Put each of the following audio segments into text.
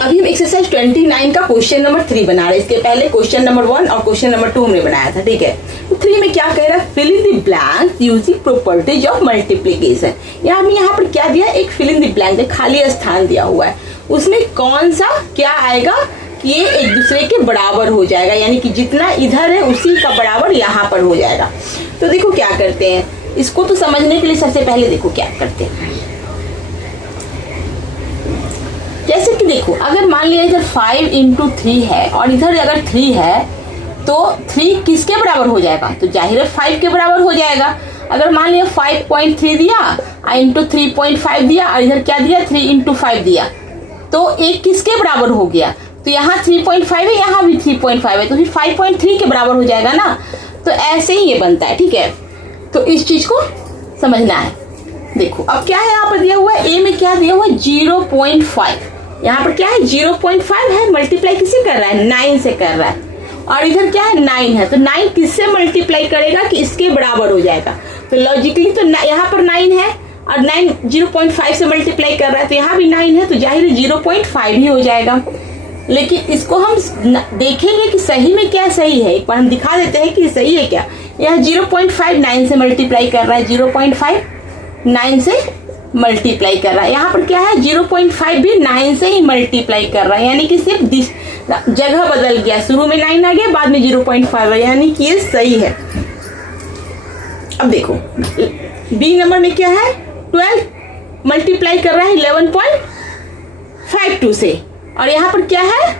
अभी हम एक्सरसाइज 29 का क्वेश्चन नंबर 3 बना रहे हैं। इसके पहले क्वेश्चन नंबर 1 और क्वेश्चन नंबर 2 हमने बनाया था, ठीक है। तो 3 में क्या कह रहा है, fill in the blank using properties of multiplication. यहाँ पर क्या दिया, एक फिल इन द ब्लैंक, खाली स्थान दिया हुआ है, उसमें कौन सा क्या आएगा कि ये एक दूसरे के बराबर हो जाएगा, यानी कि जितना इधर है उसी का बराबर यहाँ पर हो जाएगा। तो देखो क्या करते हैं, इसको तो समझने के लिए सबसे पहले देखो क्या करते हैं। जैसे कि देखो, अगर मान लिया इधर 5 into 3 है और इधर अगर 3 है तो 3 किसके बराबर हो जाएगा, तो जाहिर है 5 के बराबर हो जाएगा। अगर मान लिया 5.3 दिया इंटू 3.5 दिया और इधर क्या दिया 3 into 5 दिया, तो एक किसके बराबर हो गया, तो यहाँ 3.5 है, यहाँ भी 3.5 है, तो फिर 5.3 के बराबर हो जाएगा ना। तो ऐसे ही ये बनता है, ठीक है। तो इस चीज को समझना है। देखो अब क्या है, यहाँ पर दिया हुआ है, ए में क्या दिया हुआ है 0.5, यहाँ पर क्या है 0.5 है, मल्टीप्लाई किससे कर रहा है 9 से कर रहा है, और इधर क्या है 9 है, तो 9 किससे मल्टीप्लाई करेगा कि इसके बराबर हो जाएगा। तो लॉजिकली तो यहाँ पर 9 है और 9 0.5 से मल्टीप्लाई कर रहा है, तो यहाँ भी 9 है, तो जाहिर है 0.5 ही हो जाएगा। लेकिन इसको हम देखेंगे कि सही में क्या सही है, एक बार हम दिखा देते हैं कि सही है क्या। यहाँ 0.5 9 से मल्टीप्लाई कर रहा है, 0.5 9 से मल्टीप्लाई कर रहा है, यहाँ पर क्या है 0.5 भी 9 से ही मल्टीप्लाई कर रहा है, यानी कि सिर्फ जगह बदल गया, शुरू में 9 आ गया, बाद में 0.5 है, यानी कि ये सही है। अब देखो बी नंबर में क्या है 12 मल्टीप्लाई कर रहा है 11.52 से, और यहाँ पर क्या है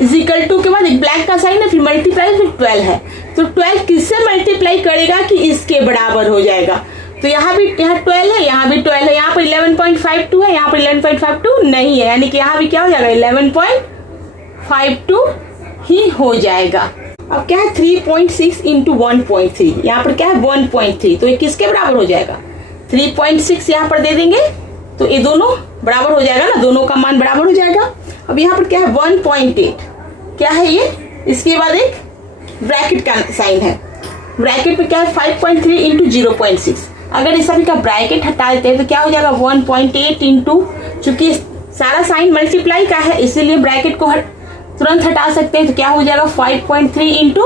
इजिकल टू के बाद एक ब्लैक का साइन है, फिर मल्टीप्लाई, फिर 12 है, तो 12 किससे मल्टीप्लाई करेगा कि इसके बराबर हो जाएगा। तो यहाँ 12 है, यहाँ भी 12 है, यहाँ पर 11.52 है, यहाँ पर 11.52 नहीं है, यानी कि यहाँ भी क्या हो जाएगा 11.52 ही हो जाएगा। अब क्या है 3.6 into 1.3, यहाँ पर क्या है 1.3, तो ये किसके बराबर हो जाएगा 3.6 यहाँ पर दे देंगे, तो ये दोनों बराबर हो जाएगा ना, दोनों का मान बराबर हो जाएगा। अब यहाँ पर क्या है 1.8, क्या है ये, इसके बाद एक ब्रैकेट का साइन है, ब्रैकेट में क्या है 5.3 into 0.6, अगर इस सभी का ब्रैकेट हटा देते हैं तो क्या हो जाएगा 1.8 इंटू, चूंकि सारा साइन मल्टीप्लाई का है इसीलिए ब्रैकेट को तुरंत हटा सकते हैं, तो क्या हो जाएगा 5.3 इंटू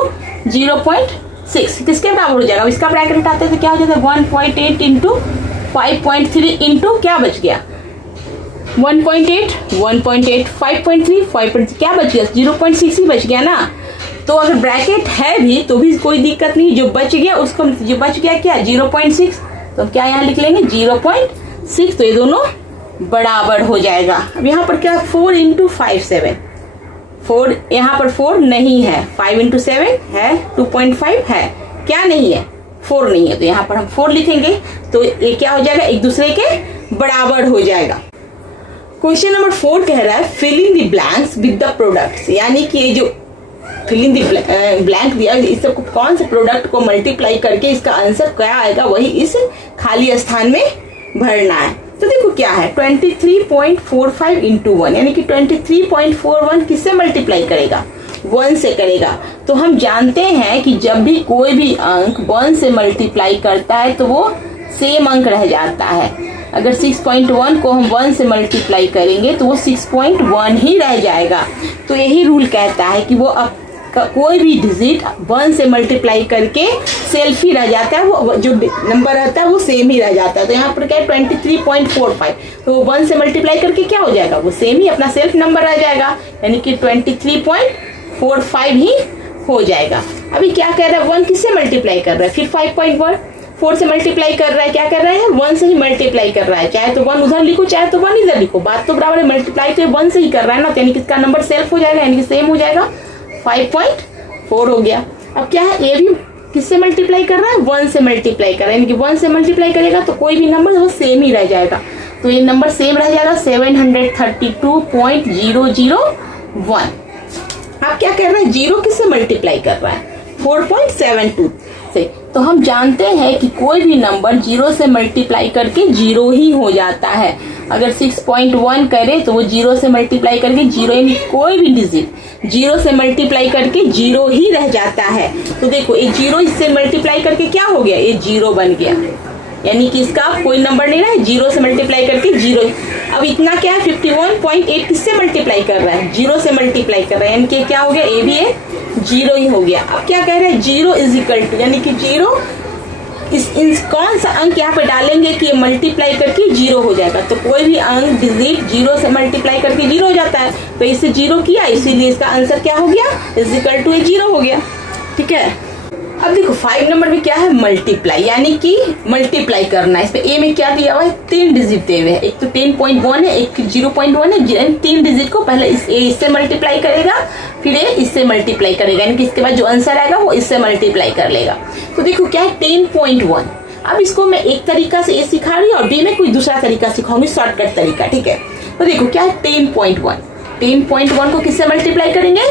0.6 किसके बराबर हो जाएगा, इसका ब्रैकेट हटाते हैं तो क्या हो जाएगा 1.8 इंटू 5.3 इंटू क्या बच गया 1.8 5.3 क्या बच गया 0.6 ही बच गया ना। तो अगर ब्रैकेट है भी तो भी कोई दिक्कत नहीं, जो बच गया उसको, जो बच गया क्या 0.6, तो क्या यहाँ लिख लेंगे 0.6, तो ये दोनों बराबर हो जाएगा। अब यहाँ पर क्या 4 into 5 7, 4 यहाँ पर 4 नहीं है, 5 into 7 है 2.5 है, क्या नहीं है 4 नहीं है, तो यहाँ पर हम 4 लिखेंगे, तो ये क्या हो जाएगा एक दूसरे के बराबर हो जाएगा। क्वेश्चन नंबर 4 कह रहा है fill in the blanks with the products, यानी कि ये जो फिल इन द ब्लैंक दिया इस सबको कौन से प्रोडक्ट को मल्टीप्लाई करके इसका आंसर क्या आएगा वही इस खाली स्थान में भरना है। तो देखो क्या है 23.45 into 1, यानी कि 23.41 किससे मल्टीप्लाई करेगा 1 से करेगा। तो हम जानते हैं कि जब भी कोई भी अंक 1 से मल्टीप्लाई करता है तो वो सेम अंक रह जाता है। अगर 6.1 को हम 1 से मल्टीप्लाई करेंगे तो वो 6.1 ही रह जाएगा। तो यही रूल कहता है कि वो अब कोई भी डिजिट 1 से मल्टीप्लाई करके सेल्फ ही रह जाता है, वो जो नंबर रहता है वो सेम ही रह जाता है। तो यहाँ पर क्या है 23.45, तो 1 से मल्टीप्लाई करके क्या हो जाएगा वो सेम ही अपना सेल्फ नंबर रह जाएगा, यानी कि 23.45 ही हो जाएगा। अभी क्या कह रहा है 1 किससे मल्टीप्लाई कर रहा है, फिर 5.1 4 से मल्टीप्लाई कर रहा है, क्या कर रहा है 1 से ही मल्टीप्लाई कर रहा है, चाहे तो 1 उधर लिखो चाहे तो 1 इधर लिखो, बात तो बराबर है, मल्टीप्लाई तो 1 से ही कर रहा है ना, यानी कि इसका नंबर सेल्फ हो जाएगा, यानी कि सेम हो जाएगा 5.4 हो गया। अब क्या है ये भी किससे मल्टीप्लाई कर रहा है 1 से मल्टीप्लाई कर रहा है, यानी कि 1 से मल्टीप्लाई करेगा तो कोई भी नंबर वो सेम ही रह जाएगा, तो ये नंबर सेम रह जाएगा 732.001। अब क्या कर रहा है 0 किससे मल्टीप्लाई कर रहा है 4.72 से, तो हम जानते हैं कि कोई भी नंबर 0 से मल्टीप्लाई करके 0 ही हो जाता है। अगर 6.1 करे तो वो 0 से मल्टीप्लाई करके 0, यानी कोई भी डिजिट 0 से मल्टीप्लाई करके 0 ही रह जाता है। तो देखो ये 0 इससे मल्टीप्लाई करके क्या हो गया, ये 0 बन गया, यानी कि इसका कोई नंबर नहीं रहा है, 0 से मल्टीप्लाई करके 0। अब इतना क्या है 51.8 किससे मल्टीप्लाई कर रहा है, 0 से मल्टीप्लाई कर रहा है, यानी कि क्या हो गया, ए भी है 0 ही हो गया। अब क्या कह रहे हैं 0 इज इक्वल टू, यानी कि 0 कौन सा अंक यहाँ पे डालेंगे कि मल्टीप्लाई करके 0 हो जाएगा। तो कोई भी अंक डिजिट 0 से मल्टीप्लाई करके 0 हो जाता है, तो इसे 0 किया, इसीलिए इसका आंसर क्या हो गया, इज इक्वल टू 0 हो गया। ठीक है, अब देखो 5 नंबर में क्या है, मल्टीप्लाई, यानी कि मल्टीप्लाई करना है। इस पे ए में क्या दिया हुआ है, 3 डिजिट दिए हुए हैं, एक तो 10.1 है, एक 0.1 है। 3 डिजिट को पहले इससे मल्टीप्लाई करेगा, फिर ये इससे मल्टीप्लाई करेगा, यानी कि इसके बाद जो आंसर आएगा वो इससे मल्टीप्लाई कर लेगा। तो देखो क्या है 10.1। अब इसको मैं एक तरीका से ए सिखा रही हूँ और बी में कोई दूसरा तरीका सिखाऊंगी, शॉर्टकट तरीका। ठीक है, तो देखो क्या है 10.1 को किससे मल्टीप्लाई करेंगे,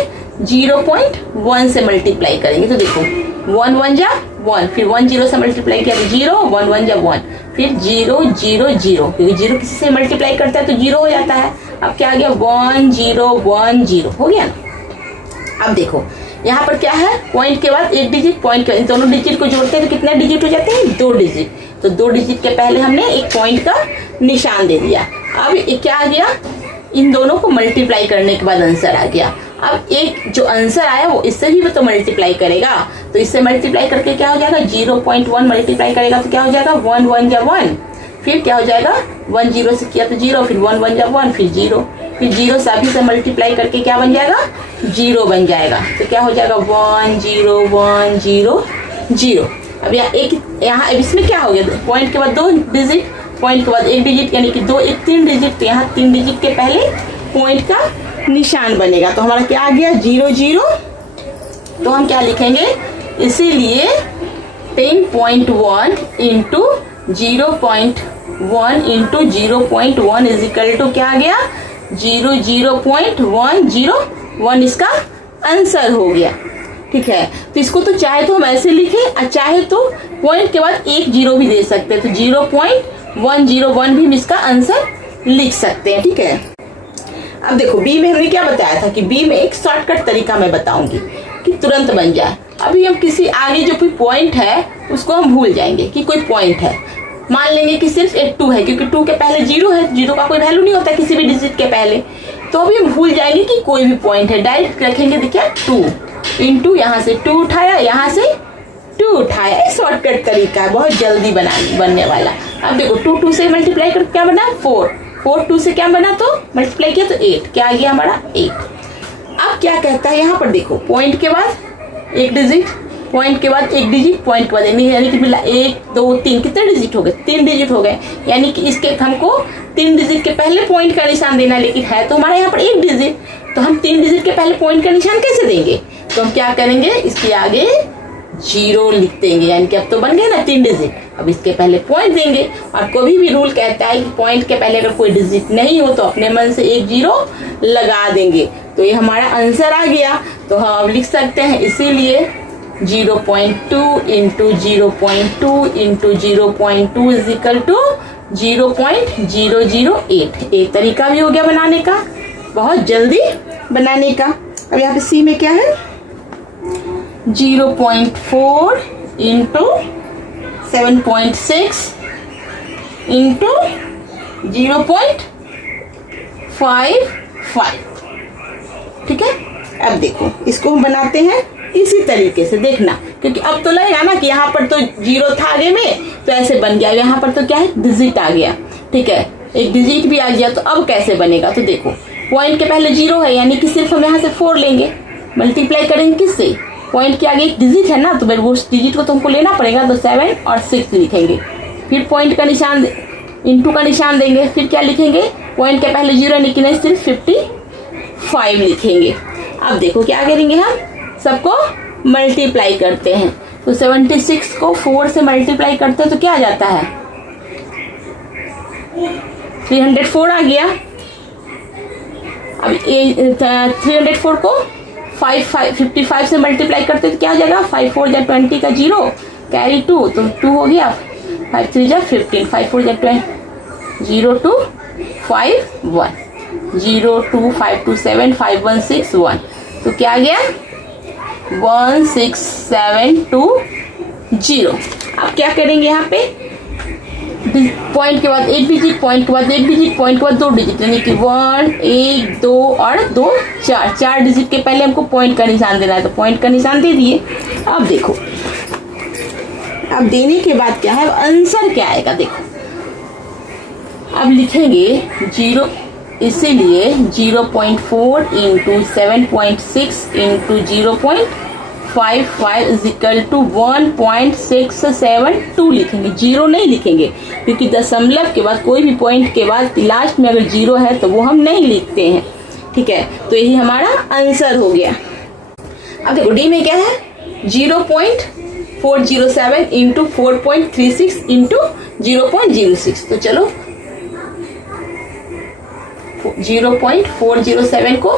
0.1 से मल्टीप्लाई करेंगे। तो देखो 1 1 जा 1, फिर 1 0 से मल्टीप्लाई किया तो 0, 1 1 जा 1, फिर 0 0 0, क्योंकि 0 किसी से मल्टीप्लाई करता है तो 0 हो जाता है। अब क्या आ गया 1 0 1 0 हो गया ना। अब देखो यहाँ पर क्या है, पॉइंट के बाद एक डिजिट, पॉइंट के इन दोनों डिजिट को जोड़ते हैं तो कितना डिजिट हो जाते हैं, 2 डिजिट। तो 2 डिजिट के पहले हमने एक पॉइंट का निशान दे दिया। अब क्या आ गया, इन दोनों को मल्टीप्लाई करने के बाद आंसर आ गया। अब एक जो आंसर आया वो इससे भी तो मल्टीप्लाई करेगा, तो इससे मल्टीप्लाई करके क्या हो जाएगा, 0.1 मल्टीप्लाई करेगा तो क्या हो जाएगा 1 1 जा 1, फिर क्या हो जाएगा 1 0 से किया तो 0, फिर 1 1 जा 1, फिर 0, फिर 0 सभी से मल्टीप्लाई करके क्या बन जाएगा, 0 बन जाएगा। तो क्या हो जाएगा 1 0 1 0 0। अब यहाँ इसमें क्या हो गया, पॉइंट के बाद 2 डिजिट, पॉइंट के बाद 1 डिजिट, यानी कि 2 1 3 डिजिट। तो यहाँ 3 डिजिट के पहले पॉइंट का निशान बनेगा, तो हमारा क्या आ गया 0 0। तो हम क्या लिखेंगे, इसीलिए 10.1 into 0.1 into 0.1 is equal to क्या आ गया 0.101 इसका आंसर हो गया। ठीक है, तो इसको तो चाहे तो हम ऐसे लिखें और चाहे तो पॉइंट के बाद 1 0 भी दे सकते हैं, तो 0.101 भी हम इसका आंसर लिख सकते हैं। ठीक है, अब देखो बी में हमने क्या बताया था कि बी में एक शॉर्टकट तरीका मैं बताऊंगी कि तुरंत बन जाए। अभी हम किसी आगे जो कोई पॉइंट है उसको हम भूल जाएंगे कि कोई पॉइंट है, मान लेंगे कि सिर्फ एक 2 है, क्योंकि 2 के पहले 0 है, 0 का कोई वैल्यू नहीं होता किसी भी डिजिट के पहले। तो अभी हम भूल जाएंगे कि कोई भी पॉइंट है, डायरेक्ट रखेंगे, देखिए 2 इंटू यहाँ से 2 उठाया, यहाँ से 2 उठाया। एक शॉर्टकट तरीका है, बहुत जल्दी बनने वाला। अब देखो 2 2 से मल्टीप्लाई करके क्या बना 4, 4 2 से क्या बना तो मल्टीप्लाई किया तो 8, क्या आ गया हमारा 8। अब क्या कहता है यहाँ पर देखो, पॉइंट के बाद एक डिजिट, पॉइंट के बाद एक डिजिट, पॉइंट के बाद यानी कि मिला 1 2 3, कितने डिजिट हो गए 3 डिजिट हो गए, यानी कि इसके हमको 3 डिजिट के पहले पॉइंट का निशान देना, लेकिन है तो हमारा यहाँ पर एक डिजिट, तो हम 3 डिजिट के पहले पॉइंट का निशान कैसे देंगे, तो हम क्या करेंगे इसके आगे 0 लिख देंगे, यानी कि अब तो बन गए ना 3 डिजिट, अब इसके पहले पॉइंट देंगे। और कोई भी रूल कहता है कि पॉइंट के पहले अगर कोई डिजिट नहीं हो तो अपने मन से एक 0 लगा देंगे, तो ये हमारा आंसर आ गया। तो हम लिख सकते हैं इसीलिए 0.2 into 0.2 into 0.2 is equal to 0.008। एक तरीका भी हो गया बनाने का, बहुत जल्दी बनाने का। अब यहाँ पे सी में क्या है 0.4 इंटू 7.6 इंटू 0.55। ठीक है, अब देखो इसको हम बनाते हैं इसी तरीके से, देखना, क्योंकि अब तो लगेगा ना कि यहाँ पर तो 0 था आगे में तो ऐसे बन गया, यहाँ पर तो क्या है डिजिट आ गया। ठीक है, एक डिजिट भी आ गया, तो अब कैसे बनेगा, तो देखो पॉइंट के पहले 0 है, यानी कि सिर्फ हम यहाँ से 4 लेंगे, मल्टीप्लाई करेंगे किससे, पॉइंट के आगे एक डिजिट है ना, तो फिर वो डिजिट को तुमको लेना पड़ेगा, तो 7 और 6 लिखेंगे, फिर पॉइंट का निशान इंटू का निशान देंगे, फिर क्या लिखेंगे, पॉइंट के पहले 0 निकले सिर्फ 55 लिखेंगे। अब देखो क्या करेंगे, हम सबको मल्टीप्लाई करते हैं, तो 76 को 4 से मल्टीप्लाई करते हैं तो क्या आ जाता है 304 आ गया। अब 304 को 55 से मल्टीप्लाई करते तो क्या हो जाएगा, 5 4 जा 20 का 0 कैरी 2, तो 2 हो गया, 5 3 जा 15, 5 4 जा 20, 0 2 5 1, 0 2 5 2 7 5 1 6 1, तो क्या आ गया 1 6 7 2 0। अब क्या करेंगे यहाँ पे पॉइंट के बाद एक डिजिट, पॉइंट के बाद एक डिजिट, पॉइंट के बाद 2 डिजिट, यानी कि 1, 1, 2 और 2, 4 डिजिट के पहले हमको पॉइंट का निशान देना है, तो पॉइंट का निशान दे दिए। अब देखो, अब देने के बाद क्या है, आंसर क्या आएगा देखो। अब लिखेंगे 0, इसीलिए 0.4 इंटू 7.6 इंटू 0.55 इजिकल टू 1.672 लिखेंगे। 0 नहीं लिखेंगे, क्योंकि दशमलव के बाद कोई भी पॉइंट के बाद लास्ट में अगर 0 है तो वो हम नहीं लिखते हैं, ठीक है। तो यही हमारा आंसर हो गया। अब देखो डी में क्या है, 0.407 इंटू 4.36 इंटू 0.06। तो चलो 0.407 को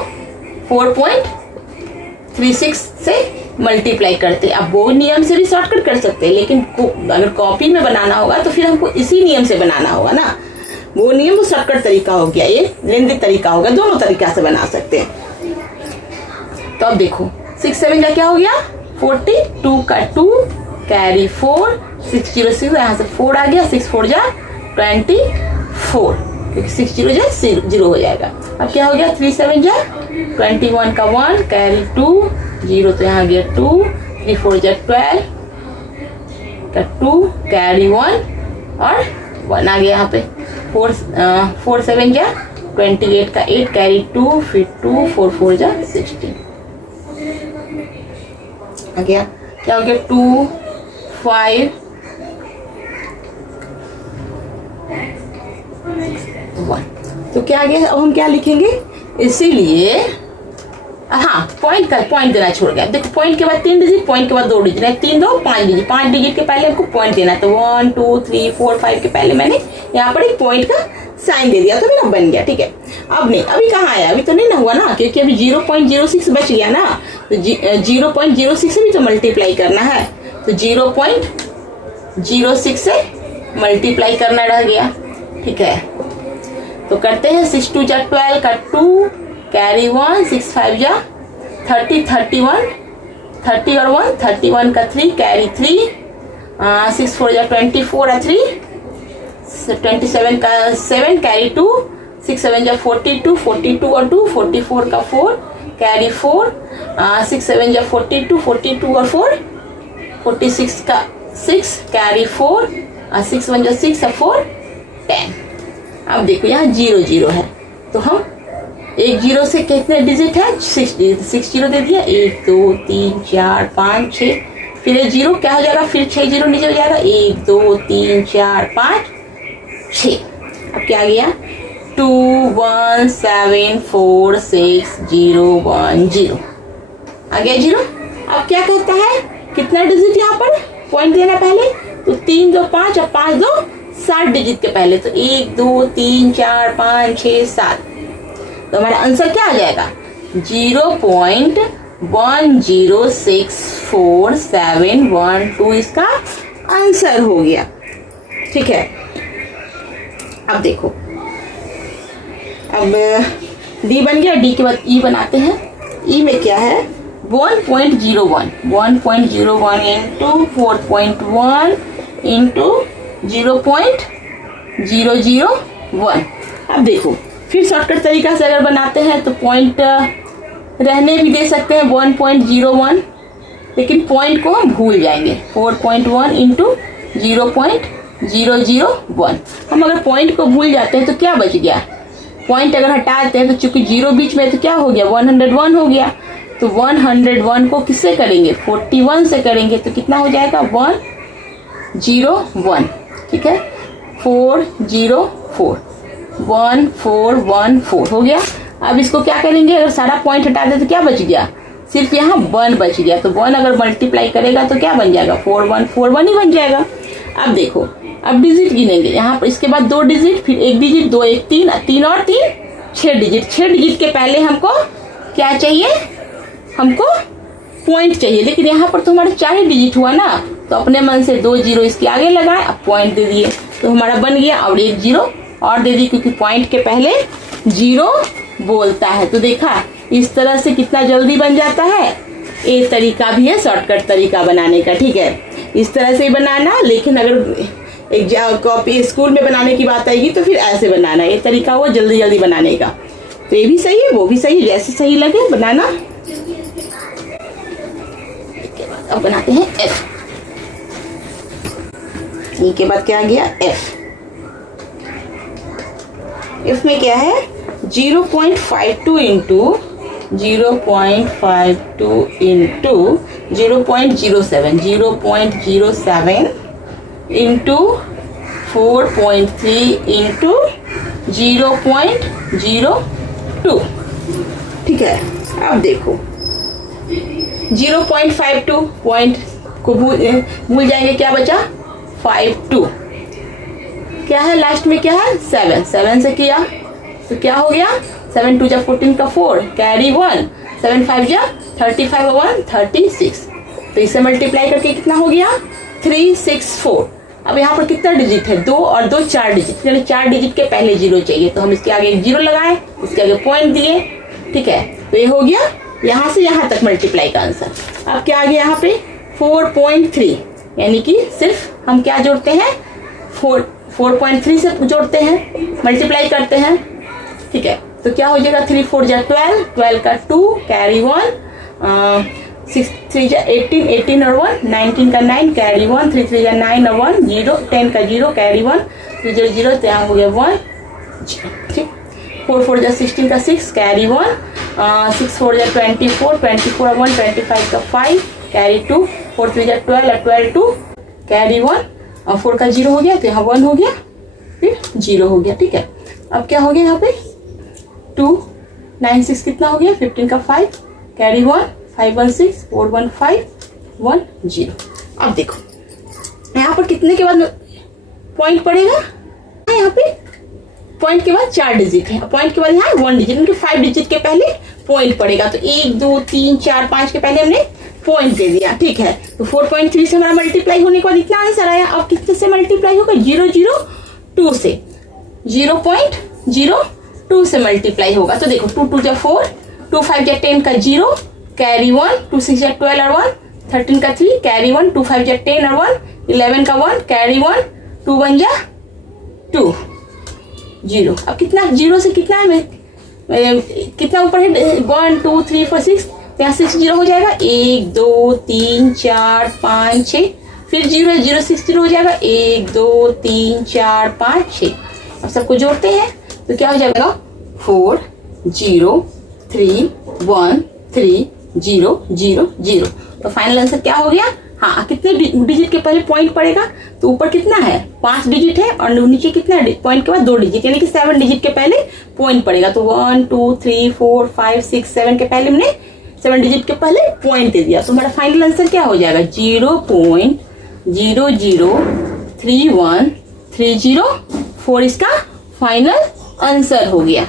4.36 से मल्टीप्लाई करते हैं। अब वो नियम से भी शॉर्टकट कर सकते हैं, लेकिन अगर कॉपी में बनाना होगा तो फिर हमको इसी नियम से बनाना होगा ना। वो नियम वो शॉर्टकट तरीका हो गया, ये लेंदी तरीका होगा, दोनों तरीका से बना सकते हैं। तो अब देखो 6 7 का क्या हो गया, 42 का 2 कैरी 4, 606 यहाँ से 4 आ गया, 6 4 जा 24, क्योंकि 6 0 जा 0 हो जाएगा। अब क्या हो गया, 3 7 जा 21 का 1 कैरी 2 0, तो यहाँ गया 2, 3 4 जा 12 का 2 कैरी 1 और 1 आ गया यहाँ पे। 4 7 जा 28 का 8 कैरी 2, फिर 2 4 4 जा 16 आ गया। क्या हो गया, 2 5 1। तो क्या आ गया, अब हम क्या लिखेंगे, इसीलिए हाँ पॉइंट देना छोड़ गया। देखो पॉइंट के बाद 3 डिजिट, पॉइंट के बाद 2 डिजिट, 3 2 5 डिजिट, 5 डिजिट के पहले हमको पॉइंट देना है। तो 1 2 3 4 5 के पहले मैंने यहाँ पर एक पॉइंट का साइन दे दिया, तो मेरा बन गया, ठीक है। अब नहीं, अभी कहाँ आया, अभी तो नहीं ना हुआ ना, क्योंकि अभी 0.06 बच गया ना। तो 0.06 से भी तो मल्टीप्लाई करना है, तो 0.06 से मल्टीप्लाई करना रह गया, ठीक है। तो करते हैं 6 2 जा 12 का 2 कैरी 1, 6 5 जा 30 31 30 और 1 31 का 3 कैरी 3, 6 4 जा 24 और 3 27 का 7 कैरी 2, 6 7 जा 42 42 और 2 44 का 4 कैरी 4, 6 7 जा 42 42 और 4 46 का 6 कैरी 4, 6 1 जा 6 और 4 10। अब देखो यहाँ 0 0 है, तो हम एक 0 से कितने डिजिट है, 6 डिजिट, 6 0 दे दिया, 1 2 3 4 5 6, फिर ये 0 क्या हो जाएगा, फिर 6 0 नीचे हो जाएगा, 1 2 3 4 5 6। अब क्या आ गया, 2 1 7 4 6 0 1 0 आ गया 0। अब क्या कहता है, कितना डिजिट यहाँ पर पॉइंट देना पहले, तो 3 2 5 और 5 2 7 डिजिट के पहले, तो 1 2 3 4 5 6 7। तो हमारा आंसर क्या आ जाएगा, 0.106471 इसका आंसर हो गया, ठीक है। अब देखो, अब डी बन गया, डी के बाद ई बनाते हैं। ई में क्या है, 1.01 इंटू 4.1 इंटू 0.001। अब देखो फिर शॉर्टकट तरीका से अगर बनाते हैं तो पॉइंट रहने भी दे सकते हैं 1.01, लेकिन पॉइंट को हम भूल जाएंगे। 4.1 इंटू 0.001। हम अगर पॉइंट को भूल जाते हैं तो क्या बच गया, पॉइंट अगर हटा देते हैं तो चूंकि 0 बीच में, तो क्या हो गया, 101 हो गया। तो 101 को किससे करेंगे, 41 से करेंगे, तो कितना हो जाएगा 101, ठीक है। 404 1414 हो गया। अब इसको क्या करेंगे, अगर सारा पॉइंट हटा दे तो क्या बच गया, सिर्फ यहाँ 1 बच गया। तो 1 अगर मल्टीप्लाई करेगा तो क्या बन जाएगा, 4141 ही बन जाएगा। अब देखो, अब डिजिट गिनेंगे यहाँ पर, इसके बाद 2 डिजिट, फिर 1 डिजिट, 2 1 3 3 और 3 6 डिजिट। 6 डिजिट के पहले हमको क्या चाहिए, हमको पॉइंट चाहिए, लेकिन यहाँ पर तो हमारे 4 ही डिजिट हुआ ना, तो अपने मन से 2 0 इसके आगे लगाए, अब पॉइंट दे दिए, तो हमारा बन गया। और 1 0 और दे दी, क्योंकि पॉइंट के पहले 0 बोलता है। तो देखा इस तरह से कितना जल्दी बन जाता है। एक तरीका भी है शॉर्टकट तरीका बनाने का, ठीक है, इस तरह से ही बनाना। लेकिन अगर एक कॉपी स्कूल में बनाने की बात आएगी तो फिर ऐसे बनाना, ये तरीका हुआ जल्दी जल्दी बनाने का। तो ये भी सही है, वो भी सही है, जैसे सही लगे बनाना। अब बनाते हैं एफ। के बाद क्या आ गया एफ। एफ में क्या है 0.52 इंटू 0.52 इंटू 0.07 इंटू 4.3 इंटू 0.02। ठीक है, अब देखो 0.52 पॉइंट को भूल जाएंगे, क्या बचा 52, क्या है लास्ट में क्या है 7, 7 से किया तो क्या हो गया 7 2 जा 14 का 4 कैरी 1, 7 5 जा 35 1 36। तो इसे मल्टीप्लाई करके कितना हो गया 364। अब यहाँ पर कितना डिजिट है 2 और 2 4 डिजिट, यानी 4 डिजिट के पहले 0 चाहिए, तो हम इसके आगे 0 लगाए, इसके आगे पॉइंट दिए। ठीक है, तो ये हो गया यहाँ से यहाँ तक मल्टीप्लाई का आंसर। अब क्या आ गया यहाँ पे 4.3, यानी कि सिर्फ हम क्या जोड़ते हैं 4.3 से जोड़ते हैं, मल्टीप्लाई करते हैं। ठीक है, तो क्या हो जाएगा 3 4 जा 12, 12 का 2 कैरी 1, 6 3 जा 18, 18 और 1 19 का 9 कैरी 1, 3 3 जा 9 और 1 0, 10 का 0 कैरी 1, 3 0 0 तो यहाँ हो गया 1 0। ठीक, 4 4 जा 16 का 6 कैरी 1, 6 4 जा 24, 24 और 1 25 का 5 कैरी 2, 4 3 जा 12 और 12 2 कैरी 1 और 4 का 0 हो गया तो यहाँ 1 हो गया, फिर 0 हो गया। ठीक है, अब क्या हो गया यहाँ पे 2 9 6 कितना हो गया 15 का 5 कैरी 1, 5 1 6 4 1 5 1 0। अब देखो यहाँ पर कितने के बाद पॉइंट पड़ेगा, यहाँ पे पॉइंट के बाद 4 डिजिट है, पॉइंट के बाद यहाँ 1 डिजिट, उनके 5 डिजिट के पहले पॉइंट पड़ेगा। तो 1 2 3 4 5 के पहले हमने पॉइंट दे दिया। ठीक है, तो 4.3 से हमारा मल्टीप्लाई होने के बाद इतना आंसर आया। अब कितने से मल्टीप्लाई होगा 002 से, 0.02 से मल्टीप्लाई होगा। तो देखो 2 2 जा 4, 2 5 जा 10 का 0 कैरी 1, 2 6 जा 12 और 1 13 का 3 कैरी 1, 2 5 जा 10 और 1 11 का 1 कैरी 1, 2 1 जा 2 0। अब कितना 0 से कितना है कितना ऊपर है 1 2 3 4 6, यहाँ 6 0 हो जाएगा 1 2 3 4 5 6, फिर 0 0 6 0 हो जाएगा 1 2 3 4 5 6। अब सबको जोड़ते हैं तो क्या हो जाएगा 4 0 3 1 3 0 0 0। तो फाइनल आंसर क्या हो गया, हाँ कितने डिजिट के पहले पॉइंट पड़ेगा, तो ऊपर कितना है 5 डिजिट है और नीचे कितना है पॉइंट के बाद 2 डिजिट, यानी कि 7 डिजिट के पहले पॉइंट पड़ेगा। तो 1 2 3 4 5 6 7 के पहले हमने 7 डिजिट के पहले पॉइंट दे दिया। तो हमारा फाइनल आंसर क्या हो जाएगा 0.003130, 4 इसका फाइनल आंसर हो गया।